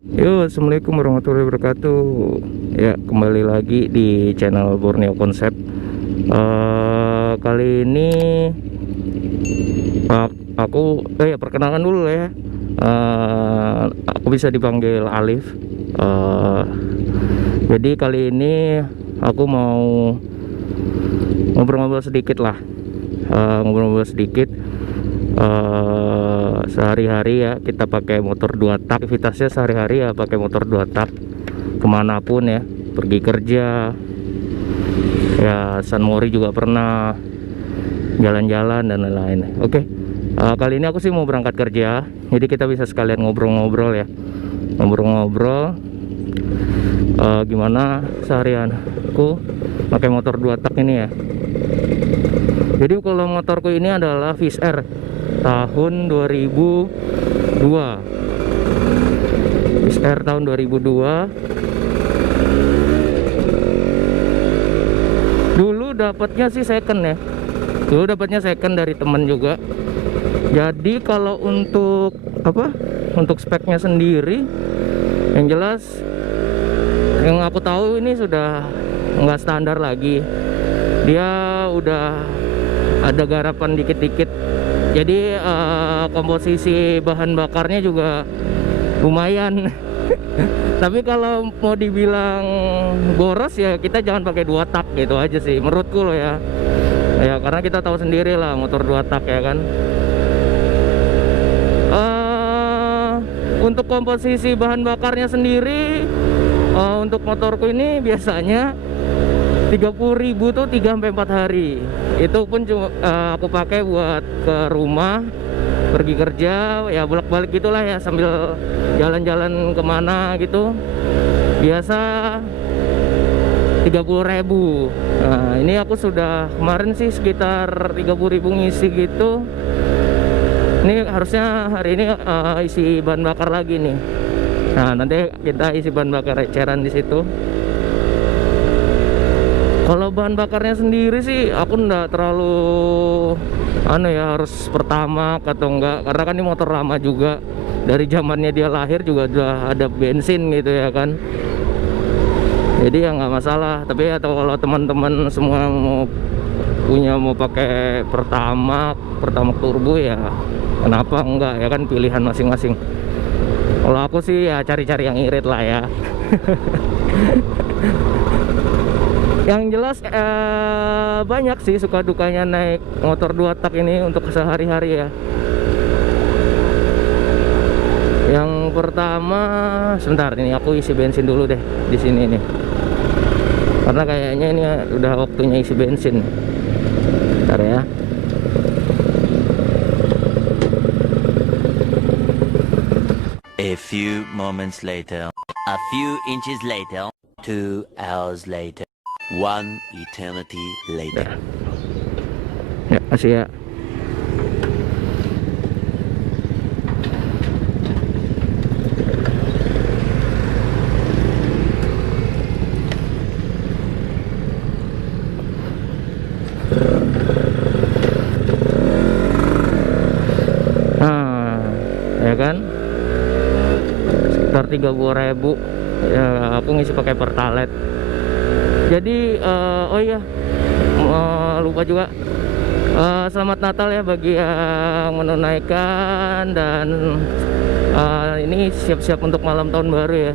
Yo, assalamualaikum warahmatullahi wabarakatuh. Ya, kembali lagi di channel Borneo Konsep. Kali ini aku perkenalkan dulu ya. Aku bisa dipanggil Alif. Jadi kali ini aku mau ngobrol-ngobrol sedikit lah. Ngobrol-ngobrol sedikit. Sehari-hari ya kita pakai motor 2 tak, aktivitasnya sehari-hari ya pakai motor 2 tak kemanapun ya, pergi kerja ya, San Mori juga pernah, jalan-jalan dan lain-lain. Oke, kali ini aku sih mau berangkat kerja, jadi kita bisa sekalian ngobrol-ngobrol ya, ngobrol-ngobrol gimana seharian aku pakai motor 2 tak ini ya. Jadi kalau motorku ini adalah Fish Air tahun 2002. Fish Air tahun 2002. Dulu dapatnya sih second ya. Dulu dapatnya second dari temen juga. Jadi kalau untuk untuk speknya sendiri, yang jelas yang aku tahu ini sudah nggak standar lagi. Dia udah ada garapan dikit-dikit. Jadi komposisi bahan bakarnya juga lumayan. Tapi kalau mau dibilang boros ya kita jangan pakai 2 tak gitu aja sih menurutku loh ya. Ya karena kita tahu sendiri lah motor 2 tak ya kan. Untuk komposisi bahan bakarnya sendiri, untuk motorku ini biasanya 30.000 tuh 3-4 hari. Itu pun cuma aku pakai buat ke rumah, pergi kerja ya, bolak-balik gitulah ya, sambil jalan-jalan kemana gitu. Biasa 30.000. Nah ini aku sudah kemarin sih sekitar 30.000 ngisi gitu. Ini harusnya hari ini isi bahan bakar lagi nih. Nah nanti kita isi bahan bakar eceran di situ. Kalau bahan bakarnya sendiri sih aku enggak terlalu harus pertama atau enggak, karena kan ini motor lama juga, dari zamannya dia lahir juga udah ada bensin gitu ya kan. Jadi ya nggak masalah. Tapi atau kalau teman-teman semua mau pakai pertama turbo ya kenapa enggak ya kan, pilihan masing-masing. Kalau aku sih ya cari-cari yang irit lah ya. Yang jelas banyak sih suka dukanya naik motor 2 tak ini untuk sehari-hari ya. Yang pertama, sebentar ini aku isi bensin dulu deh di sini nih. Karena kayaknya ini udah waktunya isi bensin. Bentar ya. A few moments later, a few inches later, 2 hours later, 1 eternity later. Ya, kasih ya. Nah, ya kan? Sekitar 30.000 ya, aku ngisi pakai Pertalite. Jadi oh iya, lupa juga, selamat Natal ya bagi yang menunaikan, dan ini siap-siap untuk malam tahun baru ya.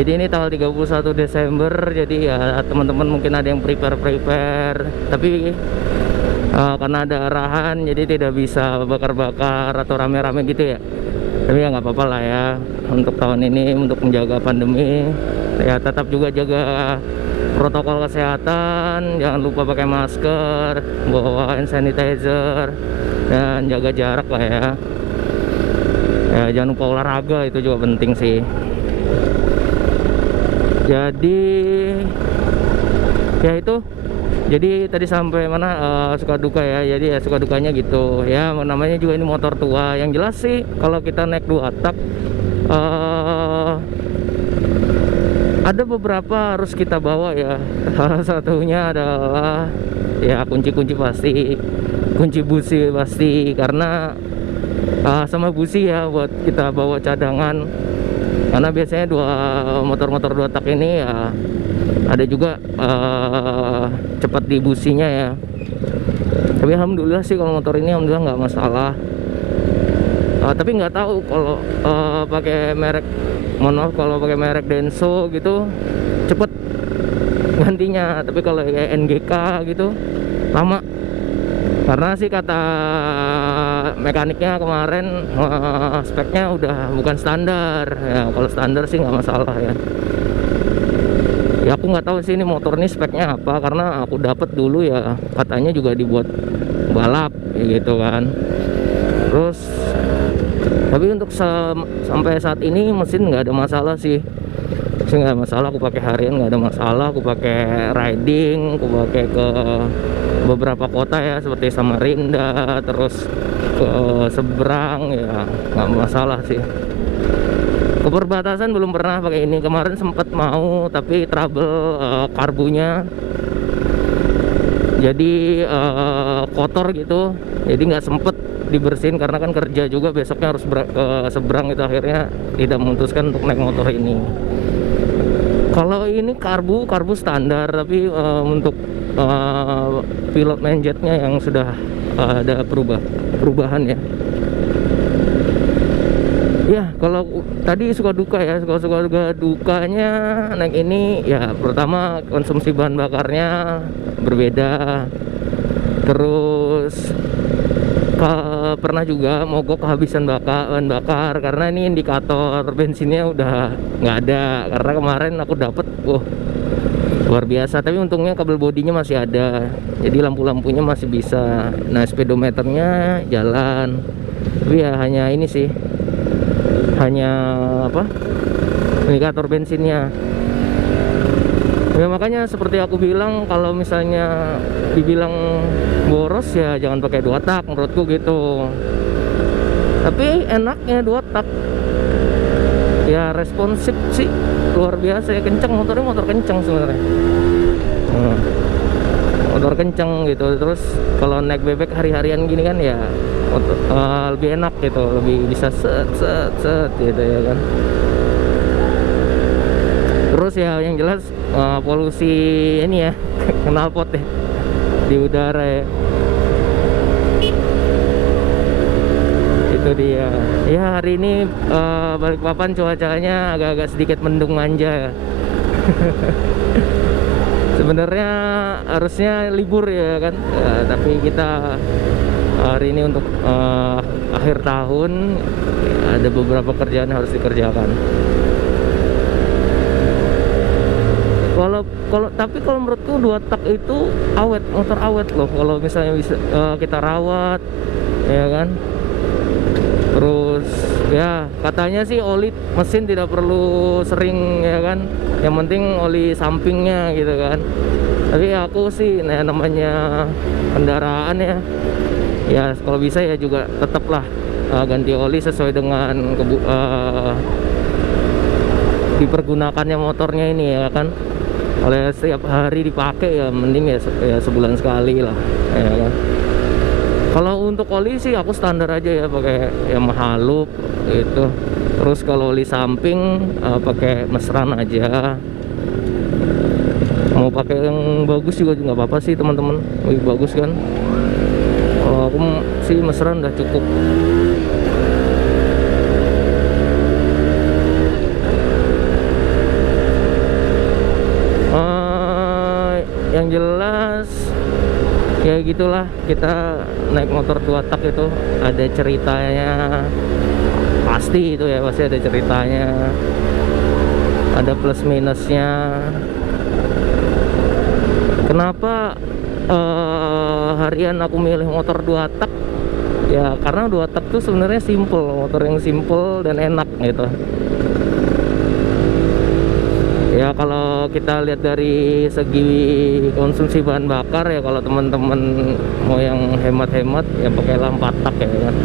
Jadi ini tanggal 31 Desember, jadi ya teman-teman mungkin ada yang prepare, tapi karena ada arahan jadi tidak bisa bakar-bakar atau rame-rame gitu ya. Tapi ya nggak apa-apa lah ya, untuk tahun ini untuk menjaga pandemi ya, tetap juga jaga protokol kesehatan, jangan lupa pakai masker, bawa hand sanitizer, dan jaga jarak lah ya. Ya jangan lupa olahraga, itu juga penting sih. Jadi ya itu, jadi tadi sampai mana, suka duka ya. Jadi ya suka dukanya gitu ya, namanya juga ini motor tua. Yang jelas sih kalau kita naik 2 tak ada beberapa harus kita bawa ya. Salah satunya adalah ya kunci-kunci pasti, kunci busi pasti, karena sama busi ya buat kita bawa cadangan. Karena biasanya motor-motor 2 tak ini ya ada juga cepat di businya ya. Tapi alhamdulillah sih kalau motor ini alhamdulillah nggak masalah. Tapi nggak tahu kalau pakai merek, mohon maaf, kalau pakai merek Denso gitu cepet gantinya. Tapi kalau kayak NGK gitu lama. Karena sih kata mekaniknya kemarin speknya udah bukan standar ya. Kalau standar sih nggak masalah ya. Ya aku nggak tahu sih ini motor ini speknya apa, karena aku dapat dulu ya katanya juga dibuat balap ya gitu kan. Terus tapi untuk sampai saat ini mesin nggak ada masalah sih. Nggak ada masalah, aku pakai harian nggak ada masalah. Aku pakai riding, aku pakai ke beberapa kota ya seperti Samarinda, terus ke seberang ya nggak masalah sih. Ke perbatasan belum pernah pakai ini. Kemarin sempat mau tapi trouble karbunya jadi kotor gitu, jadi nggak sempet dibersihin karena kan kerja juga, besoknya harus ke seberang itu, akhirnya tidak memutuskan untuk naik motor ini. Kalau ini karbu standar, tapi untuk pilot manjetnya yang sudah ada perubahan ya. Ya kalau tadi suka duka ya, suka dukanya naik ini ya, pertama konsumsi bahan bakarnya berbeda. Terus pernah juga mogok kehabisan bahan bakar karena ini indikator bensinnya udah nggak ada. Karena kemarin aku dapet luar biasa, tapi untungnya kabel bodinya masih ada, jadi lampu-lampunya masih bisa. Nah speedometernya jalan, tapi ya hanya ini sih, hanya indikator bensinnya ya. Makanya seperti aku bilang, kalau misalnya dibilang boros ya jangan pakai 2 tak menurutku gitu. Tapi enaknya 2 tak ya, responsif sih luar biasa ya, kenceng motornya, motor kenceng sebenarnya. Motor kenceng gitu. Terus kalau naik bebek hari-harian gini kan ya lebih enak gitu, lebih bisa set gitu ya kan. Terus ya yang jelas polusi ini ya knalpot ya di udara ya, itu dia ya. Hari ini Balikpapan cuacanya agak-agak sedikit mendung manja ya. Sebenarnya harusnya libur ya kan, tapi kita hari ini untuk akhir tahun ada beberapa kerjaan harus dikerjakan. Tapi kalau menurutku 2 tak itu awet, motor awet loh kalau misalnya bisa kita rawat ya kan. Terus ya katanya sih oli mesin tidak perlu sering ya kan, yang penting oli sampingnya gitu kan. Tapi aku sih namanya kendaraan ya kalau bisa ya juga tetaplah ganti oli sesuai dengan dipergunakannya motornya ini ya kan. Oleh setiap hari dipakai ya mending ya sebulan sekali lah ya kan. Kalau untuk oli sih aku standar aja ya, pakai Yamaha Loop gitu. Terus kalau oli samping pakai Mesran aja. Mau pakai yang bagus juga nggak apa-apa sih teman-teman, lebih bagus kan. Kalau aku sih Mesran udah cukup. Yang jelas ya gitulah, kita naik motor 2 tak itu ada ceritanya pasti itu ya, pasti ada ceritanya, ada plus minusnya. Kenapa harian aku milih motor 2 tak ya, karena 2 tak tuh sebenarnya simple, motor yang simple dan enak gitu ya. Kalau kita lihat dari segi konsumsi bahan bakar ya, kalau teman-teman mau yang hemat-hemat ya pakailah 4 tak ya kan.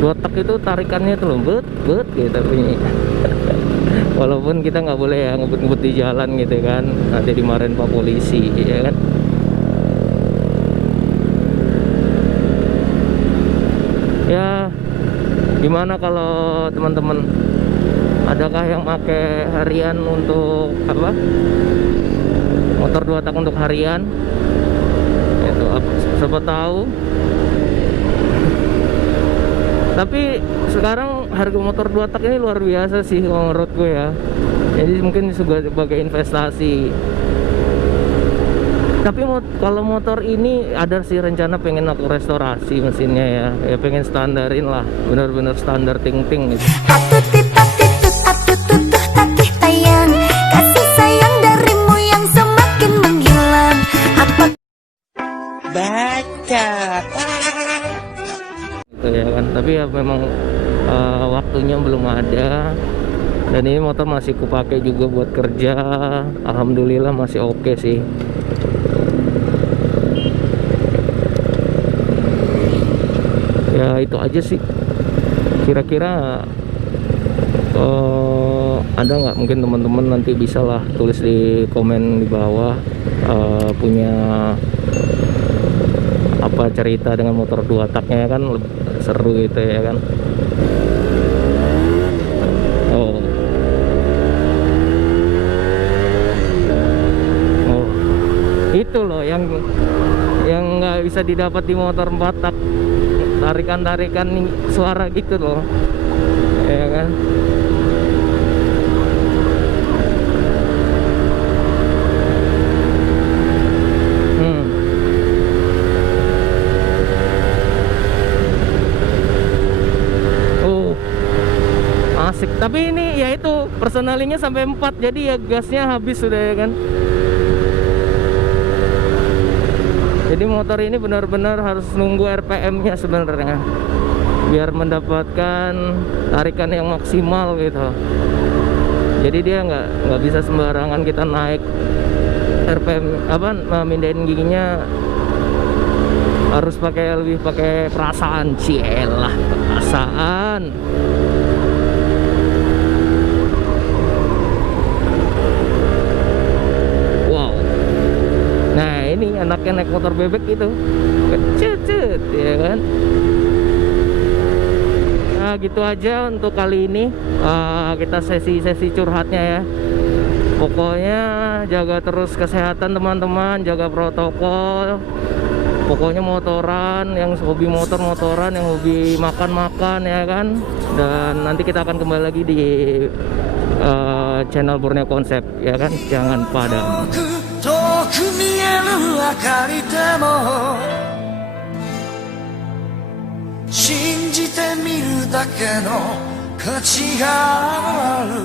Dua tak itu tarikannya tuh lembut gitu bunyinya. Walaupun kita nggak boleh ya ngebut-ngebut di jalan gitu kan, nanti dimarahin Pak polisi ya kan. Gimana kalau teman-teman, adakah yang pakai harian untuk apa? Motor 2 tak untuk harian? Itu siapa tahu. Tapi sekarang harga motor 2 tak ini luar biasa sih menurut gue ya. Jadi mungkin sebagai investasi. Tapi kalau motor ini ada sih rencana pengen aku restorasi mesinnya ya. Ya pengen standarin lah, bener-bener standar ting-ting gitu. Kasih sayang darimu yang semakin menghilang. Baca. Gitu ya kan. Tapi ya memang waktunya belum ada. Dan ini motor masih kupakai juga buat kerja. Alhamdulillah masih oke sih. Ya itu aja sih. Kira-kira ada nggak mungkin teman-teman nanti bisa lah tulis di komen di bawah, punya apa cerita dengan motor 2 taknya kan, seru gitu ya kan. Oh itu loh yang nggak bisa didapat di motor 4 tak, tarikan suara gitu loh ya kan. Asik. Tapi ini ya itu personalinya sampai 4, jadi ya gasnya habis sudah ya kan. Jadi motor ini benar-benar harus nunggu RPM-nya sebenarnya biar mendapatkan tarikan yang maksimal gitu. Jadi dia nggak bisa sembarangan kita naik RPM apa, mindahin giginya harus pakai perasaan. Cielah, perasaan. Wow. Nah ini anaknya naik motor bebek gitu, cet ya kan. Nah gitu aja untuk kali ini, kita sesi curhatnya ya. Pokoknya jaga terus kesehatan teman-teman, jaga protokol. Pokoknya motoran, yang hobi motoran, yang hobi makan ya kan. Dan nanti kita akan kembali lagi di channel Borneo Konsep ya kan. Jangan padam. 遠く見える明かりでも信じてみるだけの価値がある